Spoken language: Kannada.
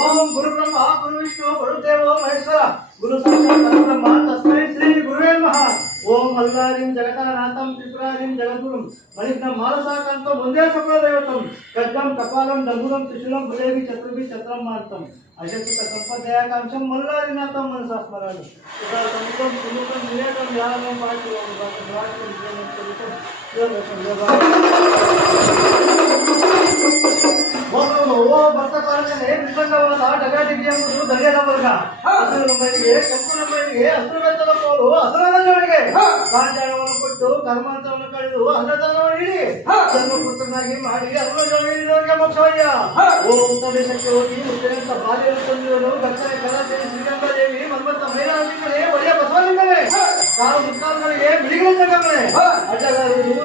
ಓಂ ಗುರು ಬ್ರಹ್ಮ ಗುರು ವಿಷ್ಣು ಗುರುದೇವೋ ಮಹೇಶ್ವರ ಗುರು ಸಾಕ್ಷಾತ್ ಪರಬ್ರಹ್ಮ ತಸ್ಮೈ ಶ್ರೀ ಗುರುವೇ ನಮಃ. ಓಂ ಮಲ್ಲಾರಿಂ ಜಗತಾನಾಥಂ ತ್ರಿಪುರಾರಿಂ ಜಗದ್ಗುರುಂ ಮಲಿಗ್ನಂ ಮಾನಸಾಕಾಂತಂ ಒಂದೇ ಸಕಲದೇವತಂ ಖಡ್ಗಂ ಕಪಾಲಂ ಡಂಗುರಂ ತ್ರಿಶೂಲಂ ಭುಜೇವಿ ಚತುರ್ಭಿ ಛತ್ರಂ ಮಾರ್ತಂ ಅಶಕ್ತ ಸಂಪದಯಾಕಾಂಕ್ಷಂ ಮಲ್ಲಾರಿನಾಥಂ ಮನಸಾ ಸ್ಮರಾಮಿ. ಸದಾ ಸಮುದ್ರಂ ಸುಮುಖಂ ನಿರೇಕಂ ಧ್ಯಾನಂ ಪಾಠಿಯಂ ವಾಕ್ಯಂ ಜೀವನಂ ಚರಿತಂ ಓ ಭಕ್ತಕಾರನೇ ನಿಸಂಗವಾದ ಡಗಾಟಿಗೆ ಎಂಬುದು ಧೈರ್ಯದ ವರ್ಗ. ಹಸಿರು ನಂಬರಿಗೆ ಕಪ್ಪು ನಂಬರಿಗೆ ಹಸಿರು ಬೆತ್ತದ ಕೋಲು ಹಸಿರಾದ ಜೋಡಿಗೆ ಕಾಂಚಾರವನ್ನು ಕೊಟ್ಟು ಕರ್ಮಾಂತವನ್ನು ಕಳೆದು ಅನ್ನದಾನವನ್ನು ನೀಡಿ ಜನ್ಮಪುತ್ರನಾಗಿ ಮಾಡಿ ಅರುಣ ಜೋಡಿಯವರಿಗೆ ಮೋಕ್ಷವಯ್ಯ. ಓ ಉತ್ತರ ದೇಶಕ್ಕೆ ಹೋಗಿ ಉತ್ತರಂತ ಬಾಲ್ಯವನ್ನು ತಂದಿರುವುದು ಗಟ್ಟಲೆ ಕಲಾದೇವಿ ಶ್ರೀಗಂಗಾದೇವಿ ಮನ್ಮಂತ ಮೈಲಾಂಬಿಕನೇ ಒಡೆಯ ಬಸವಲಿಂಗನೇ ಕಾಲು ಮುಕ್ಕಾಲುಗಳಿಗೆ ಬಿಳಿಗಿನ ಜಗಮನೆ ಅಡ್ಡಗಾರರು